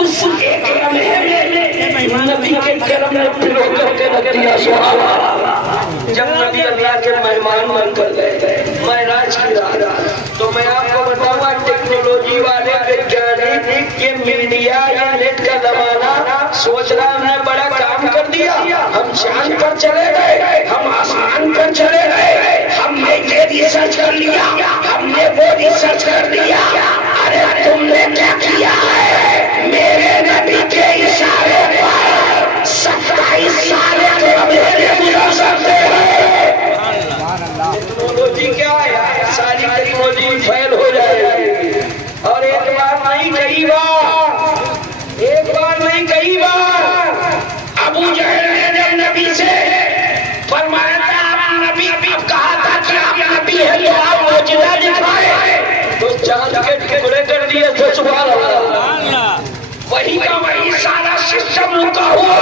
اس ایک لمحے میں نبی کے کرم نے پھرو کر کے رکھ دیا سبحان. جب نبی اللہ کے مہمان بن کر گئے معراج کی رات، تو میں آپ کو بتاؤں گا ٹیکنالوجی والے ویگیانک یہ میڈیا یا نیٹ کا زمانہ سوچ رہا ہم نے بڑا کام کر دیا، ہم چاند پر چلے گئے، ہم آسمان پر چلے گئے، ہم نے یہ ریسرچ کر لیا، ہم نے وہ ریسرچ کر لیا. ارے تم نے کیا کیا ہے؟ میرے نبی کے اشارے پر 27 سال گزرتے ہیں. ٹیکنالوجی کیا ہے؟ ساری ٹیکنالوجی فیل ہو جائے گی. اور ایک بار نہیں کئی بار، ایک بار نہیں کئی بار ابو جہل نے جب نبی سے فرمایا تھا آپ نبی، اب کہا تھا کہ آپ نبی ہیں تو آپ معجزہ دکھائے، تو چاند کے ٹکڑے کر دیے تھے. سبحان اللہ. وہی کا وہی سارا سسٹم رکا ہوا،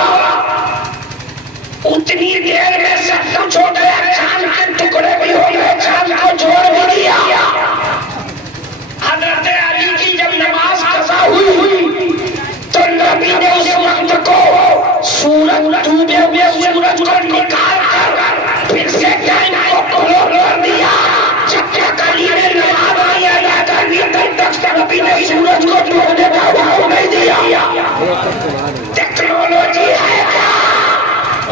اتنی دیر میں سب کچھ ہو گیا، چاند کے ٹکڑے بھی ہو گئے، چاند کو چھوڑ بھی دیا. حضرت علی کی جب نماز قضا ہوئی تو نبی نے اس وقت کو سورج ڈوبے ہوئے سورج کو نکال کر پھر سے ٹائم کو کلوز کر دیا. جب تک علی نے نماز آئی ادا کرنی تب تک نبی نے سورج کو ڈوبنے کا حکم نہیں دیا. ٹیکنالوجی ہے کیا؟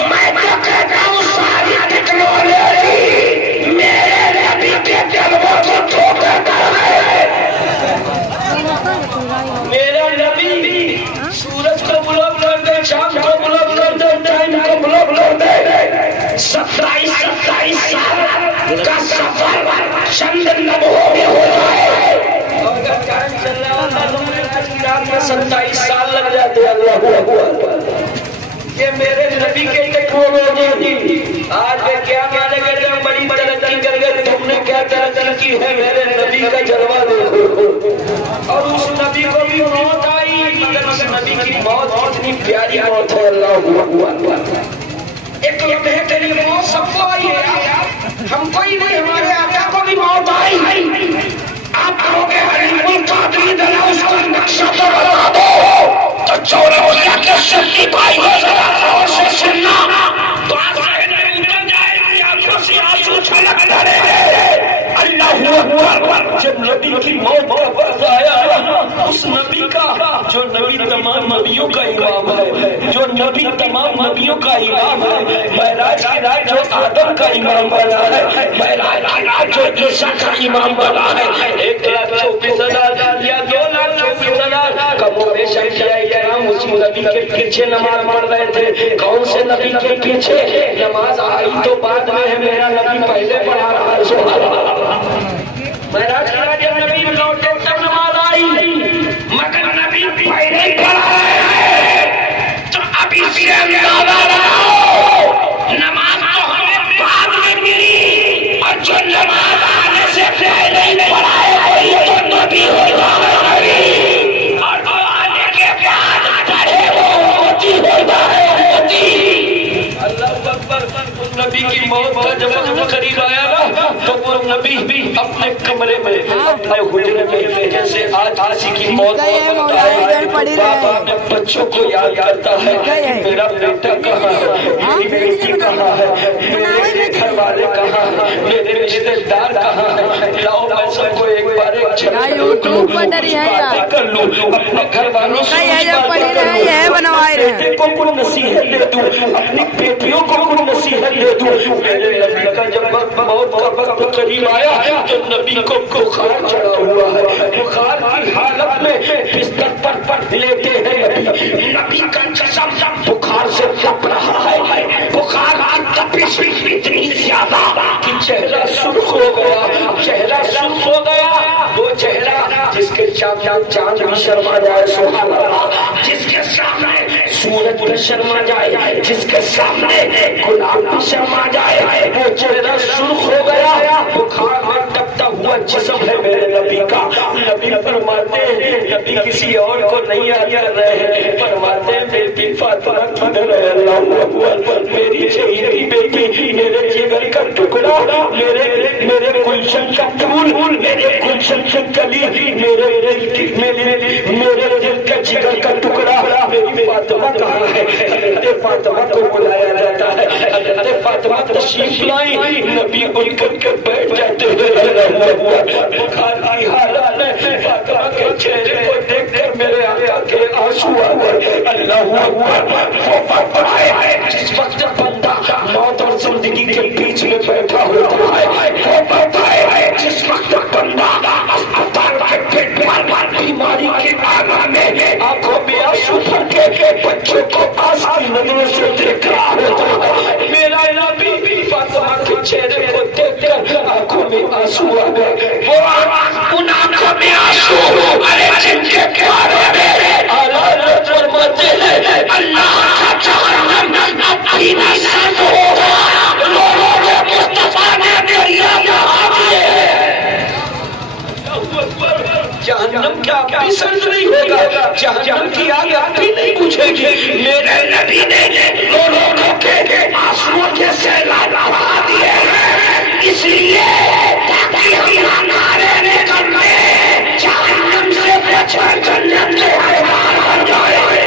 میں تو کہتا ہوں ساری ٹیکنالوجی میرے نبی کے جلووں کو ٹھوکر کر ہے. میرا نبی سورج کو بلوک کر دے، شام کو بلوک کر دے، ٹائم کو بلوک کر دے. 27 سال کا سفر چند لمحوں میں ہو جائے. اگر ٹائم چل رہا ہوتا تو میں 27 سال لگ جاتے. اللہ اکبر. یہ میرے نبی کے ٹیکنالوجی. آج میں کیا مانے گئے جب بڑی ترقی کر گئے، تم نے کیا ترقی کی ہے؟ میرے نبی کا جلوہ دیکھو. اور اس نبی کو بھی موت آئی، مگر اس نبی کی موت کتنی پیاری موت ہے. اللہ اکبر. ایک لمحے کے لیے موت سب کو آئی ہے، ہم کوئی نہیں، ہمارے آقا کو بھی موت آئی. آپ کہو گے حلیم القادری ذرا اس کا نقشہ تو بنا دو، تو چوریا کے شکی بھائی کو ذرا غور سے سننا تو آنکھیں نہیں اتر جائے گی، آنکھوں سے آنسو چھلک پڑیں گے. اللہ اکبر. جب نبی کی موت کا وقت آیا، اس نبی کا جو نبی تمام نبیوں کا امام ہے، جو نبی تمام نبیوں کا امام ہے، معراج کی رات جو آدم کا امام بنا ہے، معراج کی رات جو عیسیٰ کا امام بنا ہے. 1,24,000 یا 2,24,000 کم و بیش انبیاء کرام اس نبی کے پیچھے نماز پڑھ رہے تھے. کون سے نبی کے پیچھے؟ نماز آئی تو بعد میں ہے، میرا نبی پہلے پڑھا رہا ہے. سبحان اللہ. معراج کی رات جب نبی لوٹے تب نماز آئی، مگر نبی پہلے پڑھا ہے. تو اب اس سے اندازہ لگاؤ، نماز تو ہمیں بعد میں ملی، اور جو نماز آنے سے پہلے ہی پڑھا ہے وہی تو نبی ہوتا ہے، اور جو آنے کے بعد پڑھے وہ ہوتی ہوتا ہے ہوتی. اللہ اکبر. نبی کی موت کا جب وقت قریب آیا نا تو وہ نبی بھی اپنے کمرے میں، اپنے حجرے میں، جیسے آج کسی کی موت ہوتا ہے، باپ اپنے بچوں کو یاد کرتا ہے کہ میرا بیٹا کہاں ہے، میری بیٹی کہاں ہے، میرے گھر والے کہاں ہیں، میرے رشتے دار کہاں ہیں. لاؤ میں سب کو ایک بار ایک باتیں کر لوں، اپنے گھر والوں سے بیٹے کو کوئی نصیحت دے دوں، اپنی بیٹیوں کو کوئی نصیحت دے دوں. میرے نبی کا جب موت کا وقت قریب آیا تو نبی کو بخار چڑھا ہوا ہے. بخار کی حالت میں بستر پر لیٹے ہیں. نبی کا جسم بخار سے کپ رہا ہے. بخار کی تپش اتنی زیادہ کہ چہرہ سرخ ہو گیا، چہرہ سرخ ہو گیا. وہ چہرہ جس کے چاند بھی شرما جائے، سبحان اللہ، جس کے سامنے سورج بھی شرما جائے، جس کے سامنے گلاب بھی شرما جائے، وہ چہرہ سرخ ہو گیا. بخار میں تپتا ہوا جسم ہے میرے نبی کا. نبی نبی فرماتے ہیں نبی کسی اور کو نہیں یاد کر رہے ہیں، فرماتے ہیں بیٹی فاطمہ کدھر ہے؟ اللہ اکبر، میری شہیدی بیٹی، میرے جگر کا ٹکڑا، میرے گلشن کا پھول، میرے گلشن کی کلی، میرے دل کا جگر کا ٹکڑا، میری فاطمہ کہاں ہے؟ حضرت فاطمہ کو بلایا جاتا ہے، حضرت فاطمہ تشریف لائی، نبی اٹھ کر کے بیٹھ جاتے ہیں، بخار کی حالت میں فاطمہ کے چہرے کو دیکھ کر میرے آقا کے آنسو آ گئے۔ اللہ اکبر، وہ وقت ہے جس وقت بندہ موت اور زندگی کے بیچ میں بیٹھا ہوتا ہے، وہ وقت ہے جس وقت بندہ اسپتال کے بیڈ پر بیماری کے آگے میں آنکھوں میں آنسو بھر کے بچوں کو آس کی نظروں سے دیکھ رہا ہوتا ہے۔ میرا نبی فاطمہ کے چہرے کو دیکھ کر آنکھوں میں آنسو آ گئے، وہ ان آنکھوں میں آنسو ارے جن کے بارے میں اعلیٰ حضرت فرماتے ہیں اللہ کا جہنم اپنی نسل ہوگا، لوگوں مصطفیٰ نے دریا بہا دیے ہیں۔ جہنم کیا بھی سرد نہیں ہوگا، جہنم کی آگ بھی نہیں بجھے گی، میرے نبی نے لوگوں کے آنسوؤں کے سیلاب بہا دیے ہیں، اس لیے تاکہ ہم نعرے کرنے جہنم سے بچ کر جنت کے حیوان بن جائے۔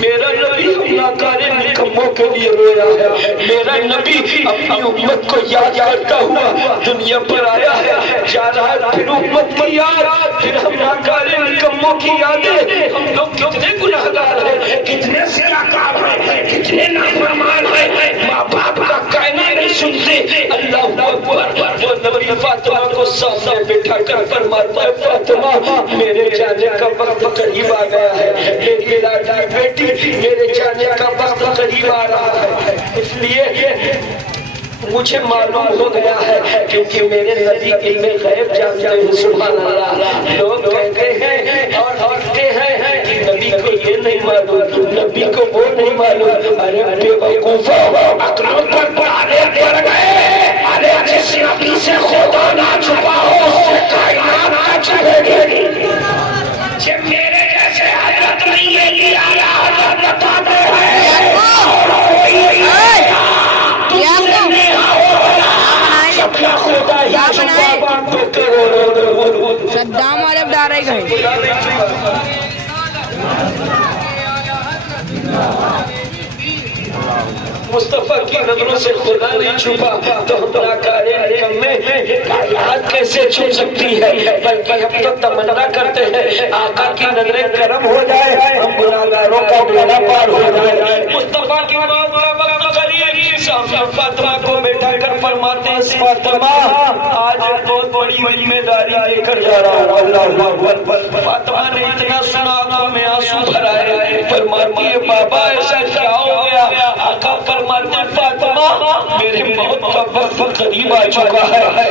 میرا نبی ناکار نکموں کے لیے رویا ہے، میرا نبی اپنی امت کو یاد کرتا ہوا دنیا پر آیا ہے، جا رہا ہے پھر امت کی یاد، پھر ہم ناکار نکموں کی یادیں، ہم لوگ کتنے گناہگار ہیں، کتنے سیاکار ہیں، کتنے نافرمان ہیں، ماں باپ کا کہنا نہیں سنتے۔ اللہ اکبر، وہ نبی فاطمہ کو سامنے بٹھا کر فرماتا ہے فاطمہ میرے جانے کا وقت قریب آ گیا ہے، میری لاڈلی بیٹی میرے جانے کا وقت قریب آ رہا ہے، اس لیے مجھے معلوم ہو گیا ہے کیونکہ میرے نبی علم غیب جانتے ہیں۔ سبحان اللہ، لوگ کہتے ہیں اور لکھتے ہیں کہ نبی کو یہ نہیں معلوم، نبی کو وہ نہیں معلوم، ارے بے وقوفو عقلوں پر پڑھانے پڑ گئے، ارے جس نبی سے خدا نہ چھپا ہو اس سے کائنات نہ چھپے گی۔ جب میرے جیسے حضرت نہیں ہے کہ آیا حضرت بتاتے ہیں صدام والے ڈارے گئے۔ مصطفیٰ کی نظروں سے خدا نہیں چھپا تو ہم ناکار نکم میں کائنات کیسے چھپ سکتی ہے، بلکہ ہم تو تمنا کرتے ہیں آقا کی نظریں کرم ہو جائے، ہم گناہگاروں کا بیڑا پار ہو جائے۔ مصطفیٰ کی موت کا وقت قریب، سامنے فاطمہ کو بیٹھا کر فرماتے ہیں فاطمہ آج بہت بڑی ذمہ داری لے کر جا رہا ہوں۔ اللہ اکبر، فاطمہ نے اتنا سنا آنکھوں میں آنسو بھر آئے، فرماتی ہے بابا ایسا کیا ہو گیا؟ آقا فرماتے ہیں فاطمہ میرے موت کا وقت قریب آ چکا ہے،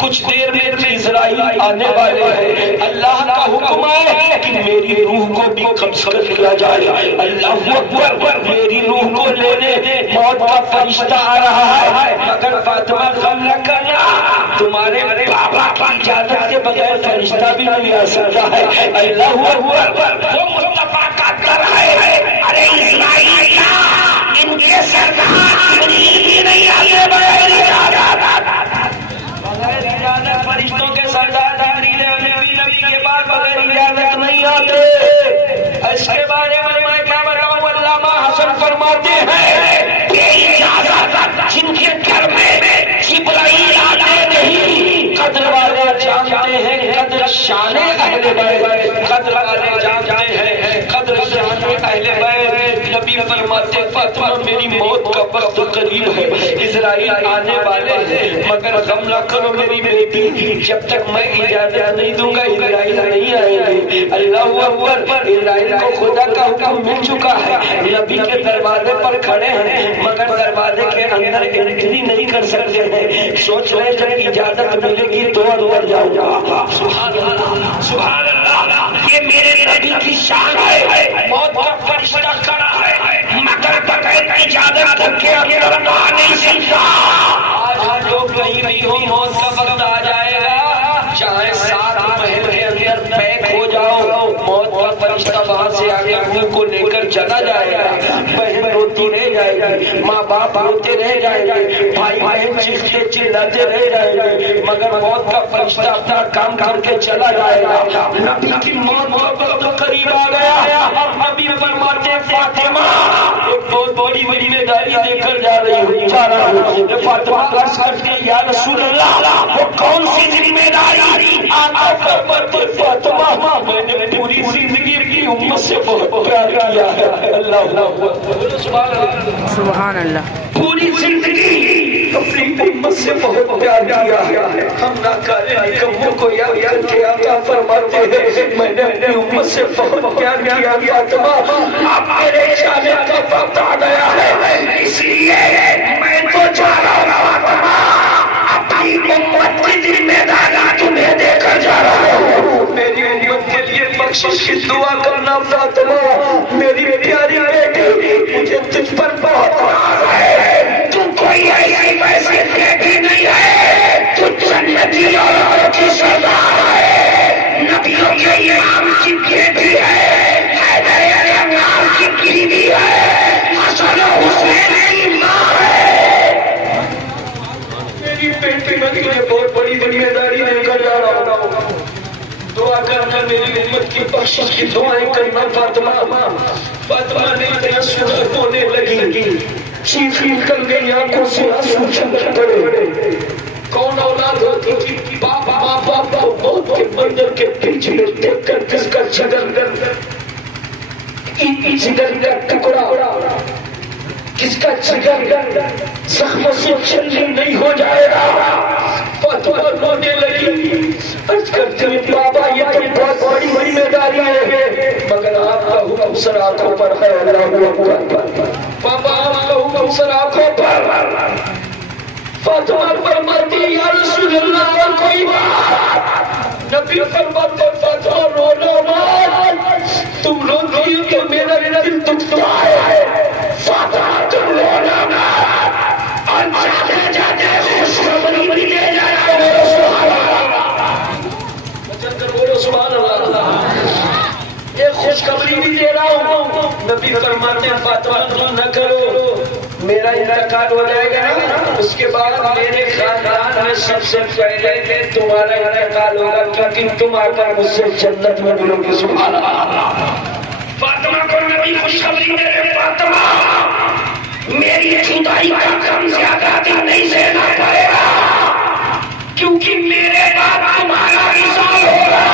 کچھ دیر میں اسرائیل آنے والے ہیں، اللہ کا حکم ہے کہ میری روح کو بھی قبض کر لیا جائے۔ اللہ اکبر، میری روح کو لینے موت کا فرشتہ آ رہا ہے، مگر فاطمہ غم نہ کرنا، تمہارے بابا کی اجازت کے بغیر فرشتہ بھی نہیں آ سکتا ہے۔ اللہ اکبر، وہ مصطفیٰ کا در ہے، ارے اسرائیل ان کے سردار جبریل بھی نہیں آگے بغیر اجازت، فرشتوں کے سردار جبریل نبی کے بعد بغیر اجازت نہیں آتے۔ اس کے بارے میں کیا بتاؤں، علامہ حسن فرماتے ہیں کہ اجازت جن کے گھر میں جبرائیل آتے نہیں، قدر والے جانتے ہیں قدر شان اہل بیت، قدر والے جانتے ہیں قدر شان اہل بیت۔ نبی فرماتے فاطمہ میری موت کا وقت قریب ہے، اسرائیل آنے والے ہیں، مگر غم نہ کرو میری بیٹی، جب تک میں اجازت نہیں دوں گا اسرائیل نہیں آئیں گے۔ اللہ اکبر، اسرائیل کو خدا کا حکم مل چکا ہے، نبی کے دروازے پر کھڑے ہیں مگر دروازے کے اندر انٹری نہیں کر سکتے ہیں، سوچ رہے جب اجازت ملے گی تو اندر جاؤں گا۔ سبحان اللہ، سبحان اللہ، یہ میرے نبی کی شان ہے، موت کا فرشتہ کھڑا ہے مگر بغیر اجازت کے اندر آ نہیں سکتا۔ آج لوگ کہیں بھی ہو موت کا وقت آ جائے گا، چاہے 7 محل کے اندر پیک ہو جاؤ، موت کا فرشتہ وہاں سے آگے روح کو لے کر چلا جائے گا. بہن روتی رہ جائے گی، ماں باپ روتے رہ جائیں گے، بھائی بہن چیختے چلاتے رہ جائیں گے، مگر موت کا فرشتہ اپنا کام کر کے چلا جائے گا. نبی کی موت کا وقت قریب آ گیا. نبی فرماتے ہیں فاطمہ ایک بہت بڑی ذمہ داری دے کر جا رہا ہوں. فاطمہ عرض کرتی ہے یا رسول اللہ وہ کون سی ذمہ داری؟ آقا فرماتے ہیں فاطمہ میں نے پوری زندگی کی امت سے بہت پیار کیا ہے. اللہ سبحان اللہ. پوری زندگی اپنی امت سے بہت پیار کیا ہے. ہم ناکارے نکموں کو یاد کر کے آقا فرماتے ہیں میں نے اپنی امت سے بہت پیار کیا. فاطمہ اب میرے جانے کا وقت آ گیا ہے، اس لیے میں تو جا رہا ہوں. فاطمہ اپنی امت کی ذمہ داری تمہیں دے کر جا رہا ہوں. میری امت کے لیے بخشش کی دعا کرنا فاطمہ. میری پیاری بیٹی مجھے تجھ پر بہت ناز ہے. تو کوئی ایسی ویسی بیٹی نہیں ہے، تو جنتی اور کی سردار ہے، نبیوں کے امام کی بیٹی ہے، حیدر انوار کی بیوی ہے، حسن و حسین کی ماں ہے. میری بیٹی میں تجھے بہت بڑی ذمہ داری دے کر جا رہا ہوں. دعا کرنا میری امت کی بخشش کی دعائیں کرنا. فاطمہ نے آنسو ہونے لگی، چیخ نکل گئی، آنکھوں سے آنسو چمک پڑے. کون اولاد ہوتی تھی باپ ماں باپ کو موت کے منظر کے پیچھے دیکھ کر کس کا جگر کا ٹکڑا، کس کا جگر زخموں سے چھلنی نہیں ہو جائے گا. فاطمہ رونے لگی، عرض کرتے ہیں بابا یہ تو بہت بڑی ذمہ داری ہے، مگر آپ کا حکم سر آنکھوں پر ہے. اللہ اکبر. بابا آپ کا حکم سر آنکھوں پر. فاطمہ فرماتی ہے یا رسول اللہ اور کوئی بات؟ نبی فرماتے فاطمہ رونا مت، تم روتی ہو تو میرا دل دکھتا ہے. فاطمہ تم رونا مت، اور جاتے جاتے خوشخبری بھی لے جانا. بولو سبحان اللہ. ایک خوشخبری بھی دے رہا ہوں. نبی فرماتے ہیں فاطمہ تم نہ کرو، میرا انتقال ہو جائے گا نا، اس کے بعد میرے خاندان میں سب سے پہلے تمہارا انتقال ہوگا، کیونکہ تم آ کر مجھ سے جنت میں ملو گے. سبحان اللہ. فاطمہ کو نبی خوشخبری دے رہے فاطمہ میری جدائی کا غم زیادہ دن نہیں سہنا پڑے گا، کیونکہ میرے بعد تمہارا وصال ہوگا.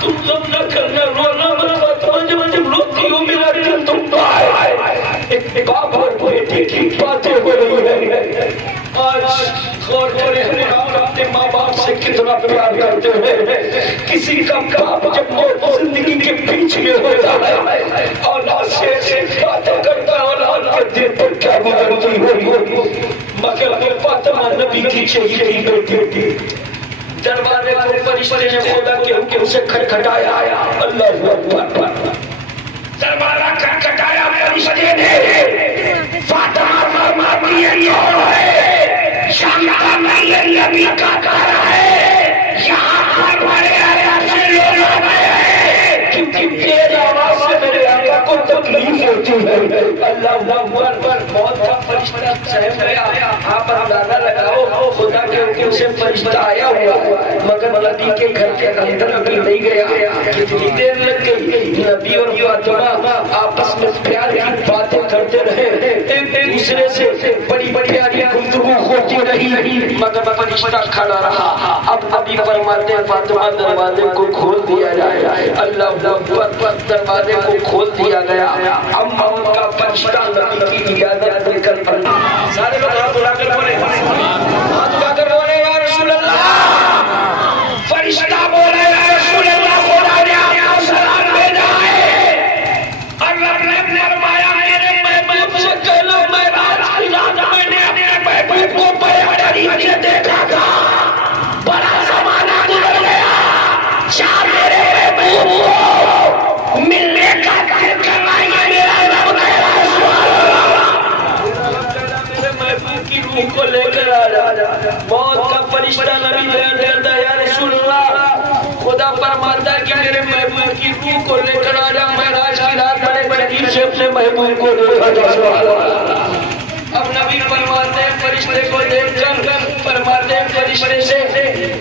تم غم نہ کرنا، رونا مت. فاطمہ جب روتی ہو میرا دل دکھتا ہے. ایک باپ اور بیٹی کی باتیں ہو رہی ہیں. آج غور کریں ہم اپنے ماں باپ سے کتنا پیار کرتے ہیں. کسی کا باپ جب موت زندگی کے بیچ میں ہوتا ہے، اولاد سے باتیں کرتا ہے، اولاد کے دل پر کیا گزرتی ہوگی. مگر فاطمہ نبی کی چہیتی بیٹی تھی. دروازے کو فرشتے نے خدا کے حکم سے کھٹکھٹایا. اللہ اکبر. دروازہ کھٹکھٹایا فرشتے نے. فاطمہ فرماتی ہے کون ہے؟ شام کا نبی کا گھر ہے، یہاں پر بڑے آواز سے لوگ آ گئے ہیں، کیونکہ تیز آواز سے میرے آقا کو تکلیف ہوتی ہے. اللہ اکبر. موت کا فرشتہ سہم گیا. آپ اندازہ لگاؤ خدا کے حکم سے فرشتہ آیا ہوا، مگر نبی کے گھر کے اندر ابھی نہیں گیا. کتنی دیر لگ گئی. نبی اور فاطمہ آپس میں پیار کی باتیں کرتے رہے، ایک دوسرے سے بڑی پیاری گفتگو ہوتی رہی، مگر فرشتہ کھڑا رہا. اب نبی فرماتے ہیں فاطمہ دروازے کو کھول دیا جائے. اللہ اکبر. دروازے کو کھول دیا گیا. اب موت کا فرشتہ نبی کی اجازت دے کر سارے لوگ ہاتھ اٹھا کر بولے، ہاتھ اٹھا کر بولے یا رسول اللہ. فرشتہ بولے یا رسول اللہ خدا نے آپ کو سلام بھیجا ہے. اور رب نے فرمایا میرے محبوب سے کہہ لو میں آج کی رات میں نے اپنے محبوب کو بڑے قریب سے دیکھا تھا. بڑا زمانہ گزر گیا، چاہ میرے محبوب کو ملنے کا دل کرائیے. میرا رب کہہ رہا ہے سبحان اللہ. میرے محبوب کی روح کو لے کر آ کو لے کر آجا معراج کی رات بڑے قریب سے اپنے محبوب کو دیکھا جا سکتا. اب نبی فرماتے ہیں فرشتے کو دیکھ کر فرماتے ہیں فرشتے سے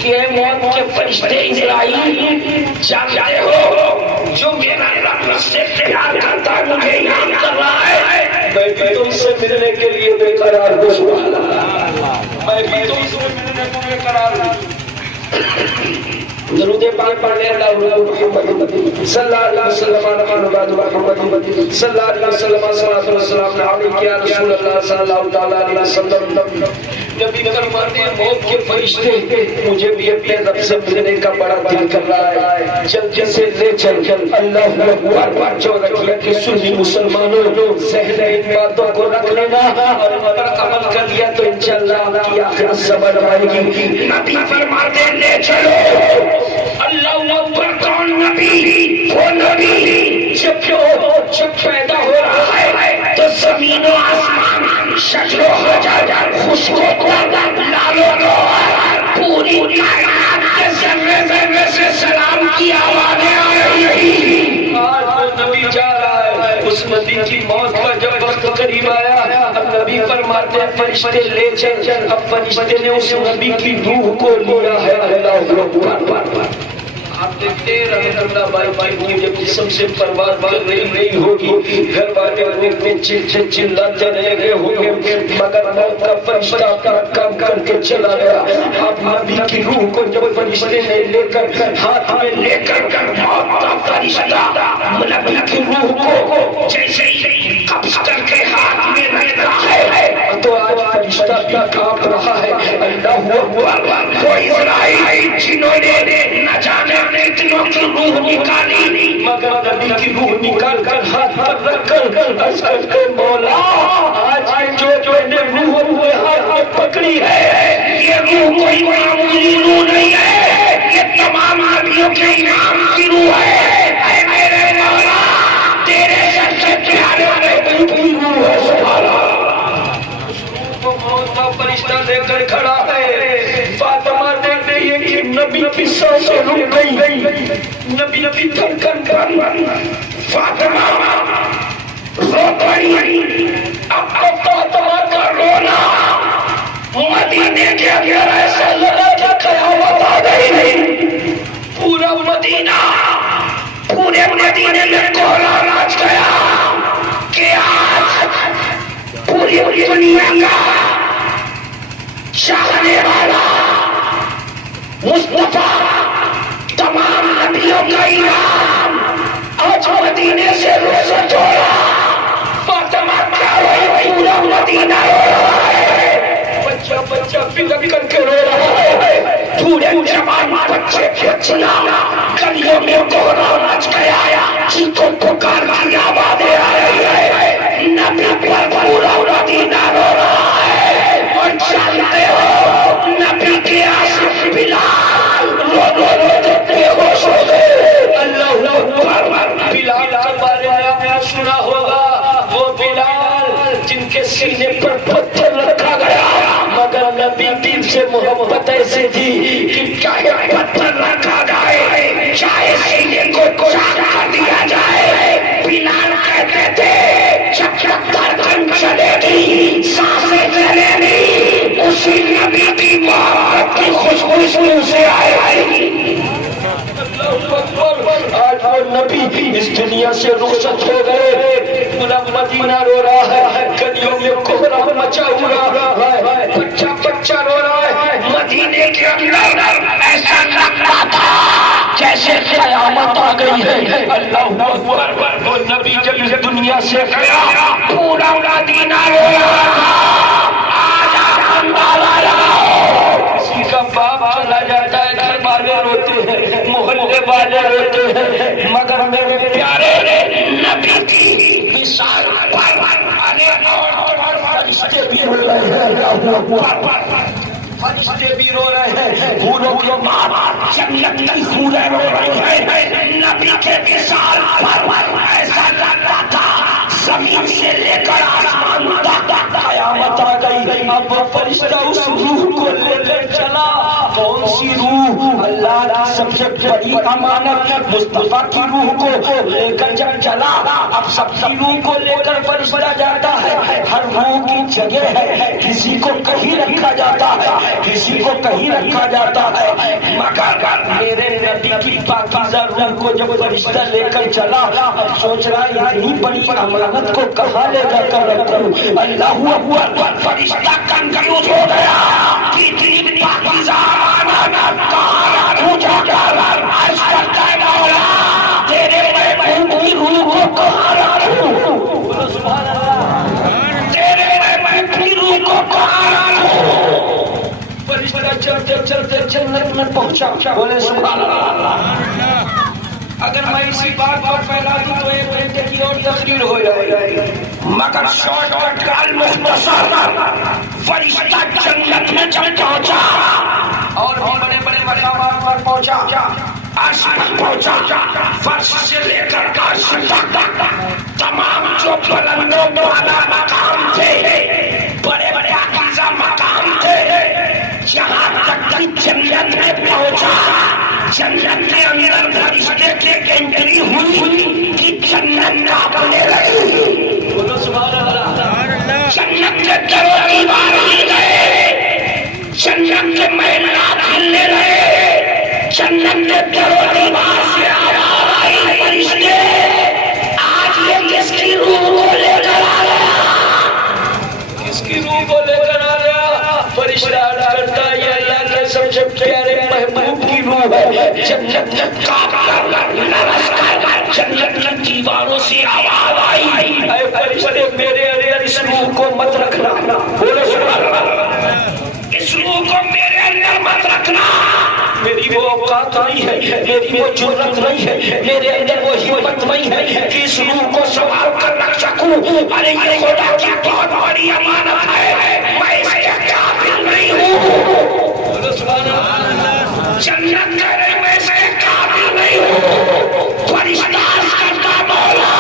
کہ اے موت کے فرشتے اسرائیل جانتے ہو جو میرا رب مجھ سے پیار کرتا ہے مجھے یاد کر رہا ہے. میں بھی تم سے ملنے کے لیے بے قرار ہوں سبحان اللہ. میں بھی تم سے ملنے کو بے قرار ہوں. درود پاک پڑھنے اللہ محمد صلی اللہ علیہ وسلم محمد صلی اللہ علیہ وسلم صلوات و سلام علیک یا رسول اللہ صلی اللہ تعالی علیہ وسلم. نبی فرماتے ہیں موت کے فرشتے مجھے بھی اپنے رب سے ملنے کا بڑا دل کر رہا ہے جلدی سے لے چل اللہ اکبر. بار جو رکھیا کہ سنی مسلمانوں ذہن ان باتوں کو رکھ لینا اور ان پر عمل کر لیا تو انشاءاللہ آپ کی آخرت سمجھ آئے گی. نبی فرماتے ہیں لے چلو. اللہ اکبر. کون نبی؟ وہ نبی جب پیدا ہو رہا ہے تو زمین و آسمان شجر و حجر خوشبو لال و نور پوری کائنات کے ذرے ذرے سے سلام کی آوازیں آ رہی. آج وہ نبی جا رہا ہے. اس نبی کی موت کا جب وقت قریب آیا اب نبی فرماتے ہیں فرشتے لے چل. اب فرشتے نے اس نبی کی روح کو لیا ہے. اللہ اکبر. آپ دیکھتے ہیں رحمت اللہ بھائی کی جب جسم سے پرواز کر رہی نہیں ہوگی گھر والے میں چلاتے رہ گئے ہوں گے مگر موت کا فرشتہ اپنا کام کر کے چلا گیا. آپ نبی کی روح کو جب فرشتے نے لے کر ہاتھ میں لے کر موت کا فرشتہ نبی کی روح کو جیسے ہی قبض کر کے ہاتھ میں رکھتا ہے تو آج فرشتہ کیا کام رہا ہے. اللہ اکبر. کوئی اسرائیل جنہوں نے نہ جانے اتنوں کی روح نکالی مگر نبی کی روح نکال کر ہاتھ پر رکھ کر عرض کرتے مولا آج جو میں نے روح ہوئے ہاتھ میں پکڑی ہے یہ روح کوئی معمولی روح نہیں ہے. یہ تمام آدمیوں کے امام کی روح ہے. اے میرے مولا تیرے سب سے پیارے محبوب کی روح ہے. سبحان اللہ. موت کا فرشتہ لے کر کھڑا ہے. فاطمہ دیکھتے ہیں کہ نبی کی سانسیں رک گئی. نبی دھڑکن فاطمہ رو پڑی. اب تو فاطمہ کا رونا مدینے کے اندر ایسا لگا کہ قیامت آ گئی. پورا مدینہ پورے مدینے میں کوہرا راج گیا کہ آج پوری دنیا کا چاہنے والا مصطفیٰ تمام نبیوں کا امام آج مدینے سے رخصت ہو رہا. فاطمہ کیا ہوئی؟ پورا مدینہ رو رہا ہے. بچہ فکر کر کے رو رہا ہے. پورے جوان بچے بچیاں گلیوں میں کوہرا مچ گیا. جن کو پکار کی آوازیں آ رہی ہے. نبی پر پورا مدینہ رو رہا ہے. اور جانتے ہو نبی کے عاشق بلال رو بے ہوش ہو گئے. اللہ اکبر. بلال کے بارے میں آپ نے سنا ہوگا. وہ بلال جن کے سینے پر پتھر رکھا گیا مگر نبی دل سے محبت ایسے تھی کہ چاہے پتھر رکھا جائے چاہے سینے کو چاک کر دیا جائے. بلال کہتے تھے جب تک دھڑکن چلے گی سانسیں چلے گی اسی نبی کی محبت کی خوشبو سے آئے گی. آج وہ نبی اس دنیا سے رخصت ہو گئے. پورا مدینہ رو رہا ہے. گلیوں میں کوہرا مچا ہوا ہے. بچہ رو رہا ہے. مدینے کے اندر ایسا لگتا تھا جیسے قیامت آ گئی ہے. اللہ اکبر. وہ نبی جب اس دنیا سے گیا پورا مدینہ رو رہا تھا. آج آپ اندازہ لگاؤ کسی کا باپ چلا جاتا ہے گھر والے روتے ہیں محلے والے روتے ہیں مگر میرے پیارے نبی کی مثال پر فرشتے بھی رو رہے ہیں. فرشتے بھی رو رہے ہیں. پوروں کے ماں جنت کی حوریں رو رہی ہیں. نبی کے مثال پر ایسا لگتا تھا زمین سے لے کر آسمان تک قیامت آ گئی. اب وہ فرشتہ اس روح کو لے کر چلا. کون سی روح؟ اللہ کی سب سے بڑی امانت مصطفیٰ کی روح کو لے کر جب چلا، اب سب کی روح کو لے کر فرشتہ جاتا ہے، ہر روح کی جگہ ہے، کسی کو کہیں رکھا جاتا ہے، کسی کو کہیں رکھا جاتا ہے، مگر میرے نبی کی پاکیزہ روح کو جب فرشتہ لے کر چلا، اب سوچ رہا اتنی بڑی امانت کو کہاں لے جا کر رکھوں؟ اللہ اکبر، فرشتہ کنفیوز ہو گیا کہ اتنی پاکیزہ امانت کہاں رکھوں جا کر؟ عرض کرتا ہے مولا تیرے محبوب کی روح کو کہاں رکھوں؟ تیرے محبوب کی روح کو کہاں رکھوں؟ فرشتہ چلتے چلتے جنت میں پہنچا، بولے سبحان اللہ۔ اگر میں اسی بات پر پھیلا دوں تو ایک گھنٹے کی اور تقریر ہو جائے گی، مگر شارٹ کٹ کا المختصر، فرشتہ جنت میں جب پہنچا اور بڑے بڑے مقامات پر پہنچا، عرش پر پہنچا، فرش سے لے کر عرش تک تمام جو بلند و بالا مقام تھے، بڑے بڑے پاکیزہ مقام تھے، یہاں تک کہ جنت میں پہنچا، جنت کے اندر فرشتے کی انٹری ہوئی کہ جنت کانپنے لگی۔ بولو سبحان اللہ۔ جنت کے در و دیوار ہل گئے، جنت کے محلات ہلنے لگے، جنت کے در و دیوار سے آواز آئی فرشتے آج یہ کس کی روح کو لے کر آیا؟ کس کی روح کو لے کر آیا؟ فرشتہ کرتا ہے یہ اللہ کے سب سے پیارے محبوب کی روح ہے، جنت کانپ کر لرز کر جنت کی دیواروں سے آواز آئی، اے فرشتے میرے اندر اس روح کو مت رکھنا، بولو سبحان اللہ، اس روح کو میرے اندر مت رکھنا، میری وہ اوقات نہیں ہے، میری وہ جرأت نہیں ہے، میرے اندر وہ ہمت نہیں ہے کہ اس روح کو سنبھال کر رکھ سکوں، ارے یہ خدا کی بہت بڑی امانت ہے، میں اس کے قابل نہیں ہوں، بولو سبحان اللہ، جنت کرے میں اس کے قابل نہیں ہوں، فرشتہ کرتا مولا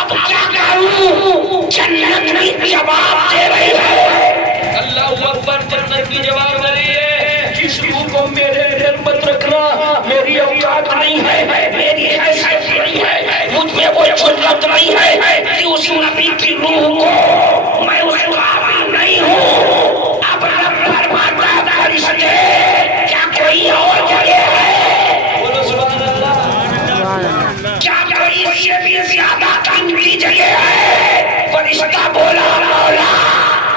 اب کیا کروں؟ جنت کی جواب دے رہی ہے، اللہ اکبر، جنت کی جواب دے رہی ہے، کس روح کو میرے اندر مت رکھنا، میری اوقات نہیں ہے، میری حیثیت نہیں ہے، مجھ میں وہ جرأت نہیں ہے کہ اس نبی کی روح کو میں اس قابل نہیں ہوں۔ اب رب فرماتا ہے فرشتے کیا کوئی اور جگہ ہے؟ بولو سبحان اللہ، کیا کوئی اس سے بھی زیادہ قیمتی جگہ ہے؟ فرشتہ بولا مولا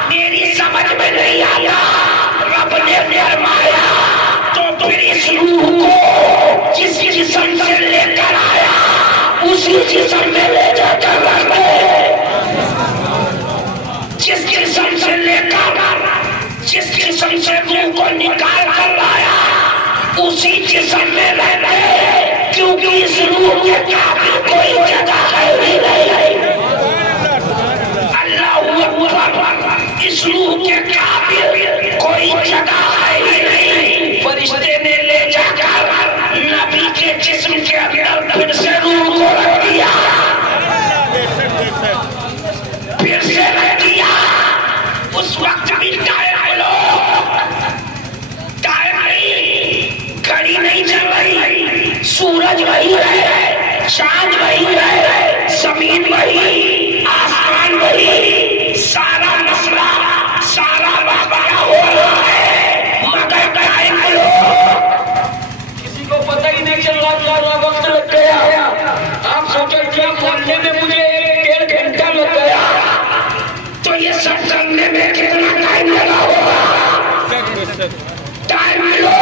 میری سمجھ میں نہیں آیا، رب نے فرمایا تو پھر اس روح کو جس جسم سے لے کر آیا اسی جسم میں لے جا کر رکھ دے، جس جسم سے لے کر جس جسم سے روح کو نکال کر لایا اسی جسم میں رہ گئے، کیونکہ اس روح کے قابل کوئی جگہ ہے ہی نہیں، اللہ اکبر، اس روح کے قابل کوئی جگہ ہے ہی نہیں۔ فرشتے نے لے جا کر نبی کے جسم کے اندر پھر سے روح کو رکھ دیا، پھر سے رکھ دیا، اس وقت بھی ٹائم لو، ٹائم نہیں، گھڑی نہیں چل رہی، سورج وہی ہے، چاند وہی ہے، زمین وہی، آسمان وہی، سارا مسئلہ سارا واقعہ ہو رہا ہے، مگر ٹائم لو، کسی کو پتہ ہی نہیں چل رہا، زیادہ وقت لگ گیا، آپ سوچیں کہ کھولنے میں مجھے 1.5 گھنٹہ لگ گیا تو یہ سب کرنے میں کتنا ٹائم لگا ہوگا؟ ٹائم لو،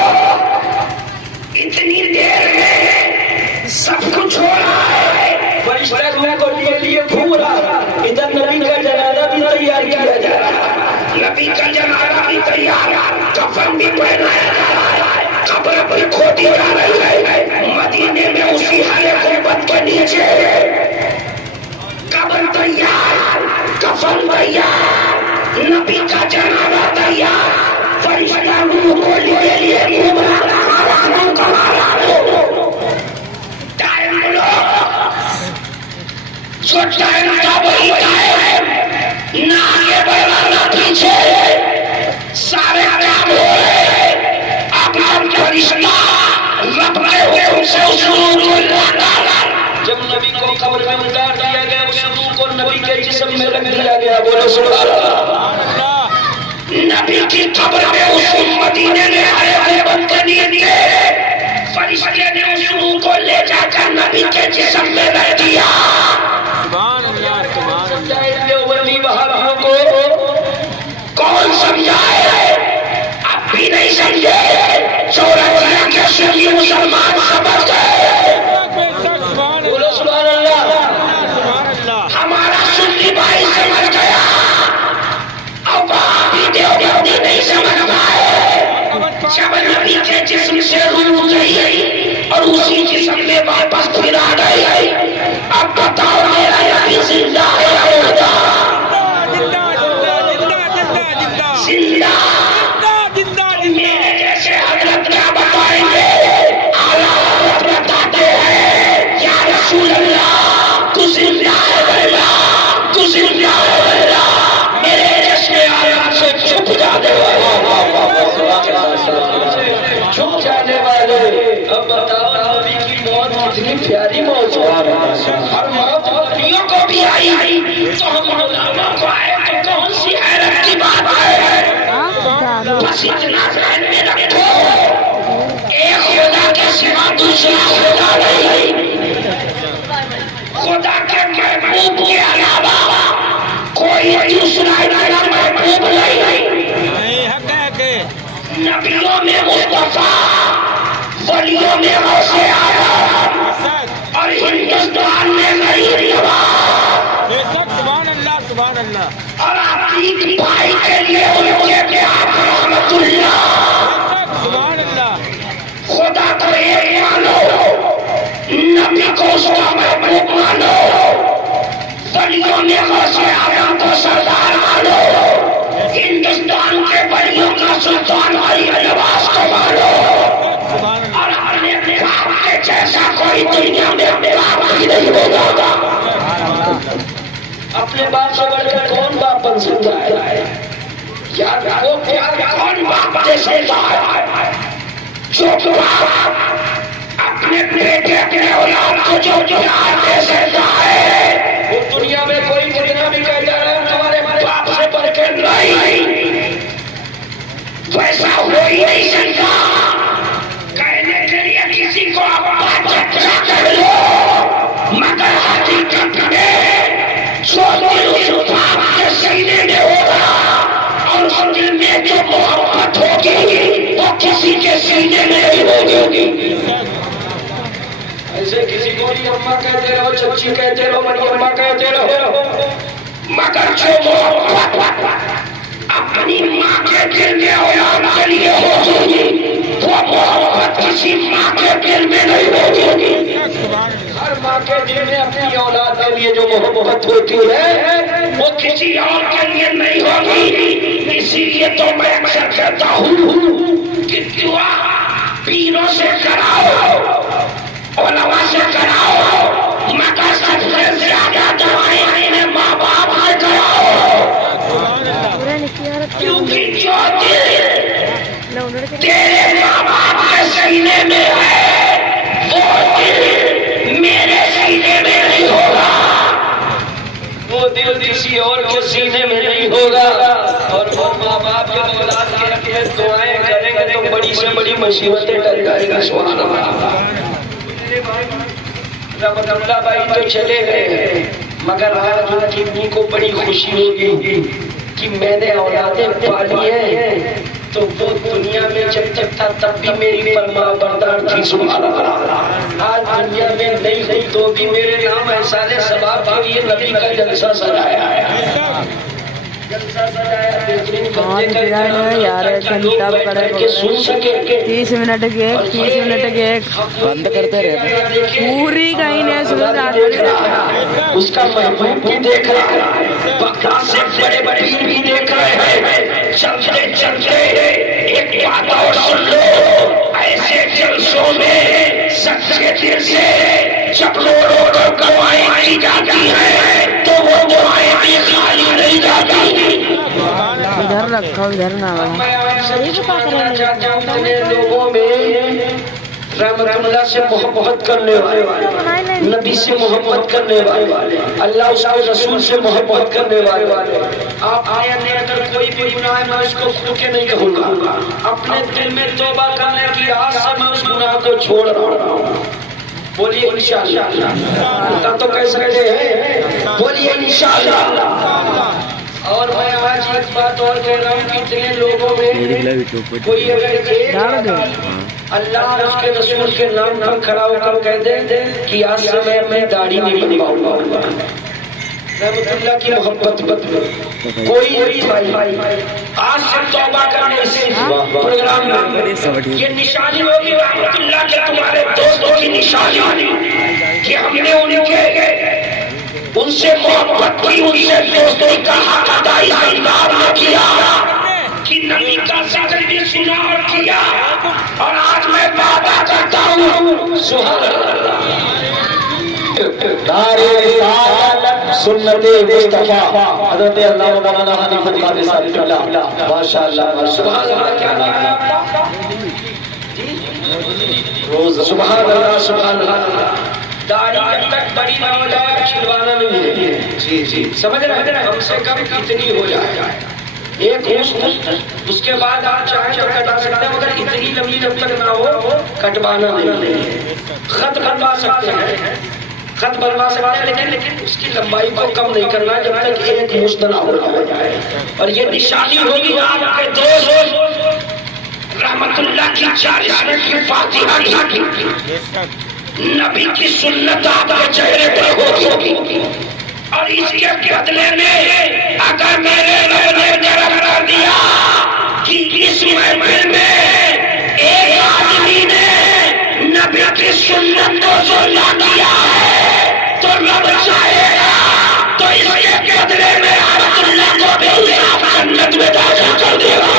اتنی دیر میں سب کچھ ہو رہا ہے، فرشتہ روح کو لیے گھوم رہا، ادھر نبی کا جنازہ بھی تیار کیا جا رہا، نبی کا جنازہ بھی تیار، کفن بھی پہنایا جا رہا ہے، قبر بھی کھودی جا رہی ہے، مدینے میں اسی حلے غربت کے نیچے قبر تیار، کفن تیار، نبی کا جنازہ تیار، فرشتہ روح کو لیے گھوم رہا، ٹائم لو، جو ٹائم کا وہی ٹائم، نہ آگے بڑھنا نہ پیچھے، سارے کام ہو رہے، اب فرشتہ قبر میں اتار دیا گیا، اس روح کو نبی کے جسم میں رکھ دیا گیا. بولو سبحان اللہ. نبی کی قبر میں اس مدینے میں آئے والے بدتنی تھے، فرشتے نے اس روح کو لے جا کر نبی کے جسم میں رکھ دیا. سبحان اللہ سبحان اللہ. ولی وہاں کو کون سمجھائے؟ اب بھی نہیں سمجھے. چورانوے کے سنی مسلمان سمجھ گئے. بولو سبحان اللہ. ہمارا سنی بھائی سمجھ گیا، اب وہاں بھی دیوبندی نہیں سمجھ پائے. جب نبی کے جسم سے روح گئی اور اسی جسم میں واپس پھر آ گئی، اب بتاؤ میرا نبی زندہ ہے یا مردہ؟ زندہ. میرے جیسے حضرت کیا بتائیں گے؟ اعلیٰ حضرت بتاتے ہیں یا رسول اللہ تو زندہ ہے بھلا، تو زندہ ہے بھلا. میرے جیسے آیات سے چھپ جانے والے، چھپ جانے والے. اب بتاؤ نبی کی موت کتنی پیاری موت ہے. اور موت بکریوں کو بھی آئی تو ہم علماء کو آئے تو کون سی حیرت کی بات ہے؟ بس اتنا ذہن میں رکھو، ایک خدا کے سوا دوسرا خدا نہیں. خدا کے محبوب کے علاوہ کوئی دوسرا محبوب نہیں. نبیوں میں مصطفیٰ، ولیوں میں غوث اعظم، اور ہندوستان میں غریب نواز. سبحان اللہ سبحان اللہ. اور عقیق بھائی کے لیے ان کے پیار رحمت اللہ. سبحان اللہ. خدا کو ایک مانو، نبی کو اس کا محبوب مانو، ولیوں میں غوث اعظم کو سردار مانو، ہندوستان کے ولیوں کا سلطان غریب نواز کو مانو. اور اپنے باپ کے جیسا کوئی دنیا میں باپ ہی نہیں ہوگا. اپنے باپ سے بڑھ کر کون باپ بن سکتا ہے؟ یاد رکھو کون باپ دے سکتا ہے؟ جو باپ اپنے بیٹے اپنے اولاد کو جو پیار دے سکتا ہے، وہ دنیا میں کوئی کتنا بھی کہہ جا رہا ہے تمہارے باپ سے بڑھ کر نہیں، ویسا ہو ہی نہیں سکتا. کہنے کے لیے کسی کو آپ بات کر لو، مگر حقیقت میں جو دل اس باپ کے سینے میں ہوگا اور اس دل میں جو محبت ہوگی وہ کسی کے سینے میں نہیں ہوگی. ایسے کسی کو بھی اماں کہتے رہو، چچی کہتے رہو، مریم کہتے رہو، مگر جو محبت اپنی ماں کے دل میں اولاد کے لیے ہوگی وہ محبت کسی ماں کے دل میں نہیں ہوگی. ہر ماں کے دل میں اپنی اولاد کے لیے جو محبت ہوتی ہے وہ کسی اور کے لیے نہیں ہوگی. اسی لیے تو میں اکثر کہتا ہوں کہ دعا پیروں سے کراؤ، علماء سے کراؤ، مگر سب سے زیادہ دعائیں اپنے ماں باپ سے کراؤ. کیونکہ جو دل تیرے ماں باپ کے سینے میں ہے وہ دل میرے سینے میں نہیں ہوگا، وہ دل کسی اور کے سینے میں نہیں ہوگا. اور وہ ماں باپ کے اولاد کے دعائیں کریں گے تو بڑی سے بڑی مصیبتیں ٹل جائے گی. سبحان اللہ. رحمت اللہ بھائی تو چلے گئے، مگر آج ان کی امی کو بڑی خوشی ہوگی کہ میں نے اولادیں پالی ہیں تو وہ دنیا میں جب تک تھا تب بھی میری فرما بردار تھی. سبحان اللہ. آج دنیا میں نہیں ہوئی تو بھی میرے نام احسان ثواب کے لیے نبی کا جلسہ سجایا ہے. یار گھنٹہ پڑے 30 منٹ کے بند کرتے رہے پوری کہیں نہیں اس کا محبوب بھی دیکھ رہا ہے، بکرا سے بڑے بڑے بھی دیکھ رہے ہیں. چلتے چلتے ایک بات اور سن لو، ایسے جلسوں میں سچے دل سے جب رو رو کر دعائیں کی جاتی ہیں تو وہ دعائیں بھی خالی نہیں جاتی. ادھر رکھو ادھر نہ میں آپ سے پوچھنا چاہتا ہوں اتنے لوگوں میں رحمت اللہ سے محبت کرنے والے، نبی سے محبت کرنے والے، اللہ اس کے رسول سے محبت کرنے والے. آپ آئے نے اگر کوئی بھی گناہ میں اس کو کھل کے نہیں کہوں گا، اپنے دل میں توبہ کرنے کی آس سے میں اس گناہ کو چھوڑ رہا ہوں. بولیے انشاءاللہ. اللہ تو کہہ سکتے ہیں، بولیے انشاءاللہ. اور میں آج ایک بات اور کہہ رہا ہوں کہ اتنے لوگوں میں کوئی اگر اللہ اور اس کے رسول کے نام پر کھڑا ہو کر کہہ دے کہ آج سے میں داڑھی نہیں بنواؤں گا، رحمت اللہ کی محبت کوئی بھائی آج سے توبہ کرنے سے پروگرام میں یہ نشانی ہوگی رحمت اللہ کے تمہارے دوستوں کی نشانی کہ ہم نے ان سے محبت کی، ان سے دوستی کا حق ادا نہ کیا، کہ نبی کا ذکر بھی سنا اور کیا. اور آج میں وعدہ کرتا ہوں سبحان اللہ، نعرہ رسالت سنت مصطفیٰ حضرت علامہ مولانا حنیف القادری صاحب اللہ ماشاءاللہ سبحان اللہ. کیا نام ہے آپ کا؟ سبحان اللہ سبحان اللہ. داڑھی جب تک بڑی نہ ہو جائے چھلوانا نہیں ہے. جی جی سمجھ رہے ہیں، کم سے کم اتنی ہو جائے ایک اس کے بعد آپ چاہیں تو کٹا سکتے ہیں، مگر اتنی لمبی جب تک نہ ہو کٹوانا نہیں. خط بنوا سکتے ہیں، خط بنوا سکتے ہیں، لیکن اس کی لمبائی کو کم نہیں کرنا جب تک ایک مشت نہ ہو جائے. اور یہ نشانی ہوگی آپ کے دوست رحمت اللہ کی 40 منٹ کی فاتحہ کی نبی کی سنت آپ کے چہرے پر ہوگی. اور اس کے بدلے میں اگر میرے رب نے طرف کر دیا کہ اس محفل میں ایک آدمی نے نبی کی سنت کو سنا دیا ہے تو رب چاہے گا تو اس کے بدلے میں رحمت اللہ کو بھی آپ جنت میں داخل کر دے گا.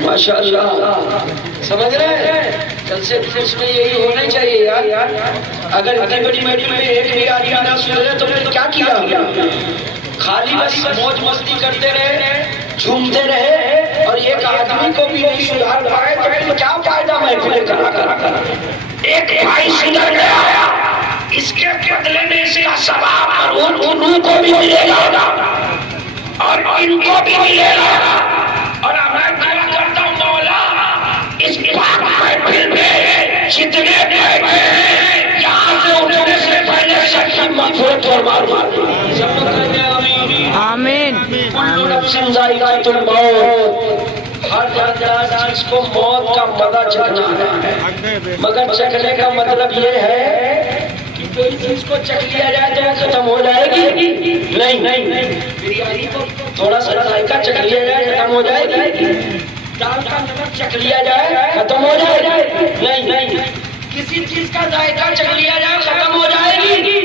ماشاءاللہ سمجھ رہے ہیں. جلسے اس میں یہی ہونا چاہیے یار. اگر اتنی بڑی میٹنگ میں ایک بھی آدمی نہ سن رہے تو پھر کیا کیا؟ خالی بس موج مستی کرتے رہے، جھومتے رہے، اور ایک آدمی کو بھی نہیں سدھار پائے تو پھر کیا فائدہ محفلیں کرا کر. ایک بھائی سدھر گیا، اس کے بدلے میں اس کا ثواب اور ان روح کو بھی ملے گا اور ان کو بھی ملے گا. اور میں دعا کرتا ہوں مولا اس پاک محفل میں جتنے بیٹھے ہیں یہاں سے اٹھنے سے پہلے سب کی مغفرت فرما دے. سب لوگ کہتے ہیں آمین. کل نفس ذائقۃ الموت، ہر چیز کو موت کا مزہ چکھنا ہے، مگر چکھنے کا مطلب یہ ہے کہ کوئی چیز کو چکھ لیا جائے تو وہ ختم ہو جائے گی نہیں. بریانی کو تھوڑا سا ذائقہ چکھ لیا جائے ختم ہو جائے گی. دال کا نمک چکھ لیا جائے ختم ہو جائے گی نہیں. کسی چیز کا ذائقہ چکھ لیا جائے ختم ہو جائے گی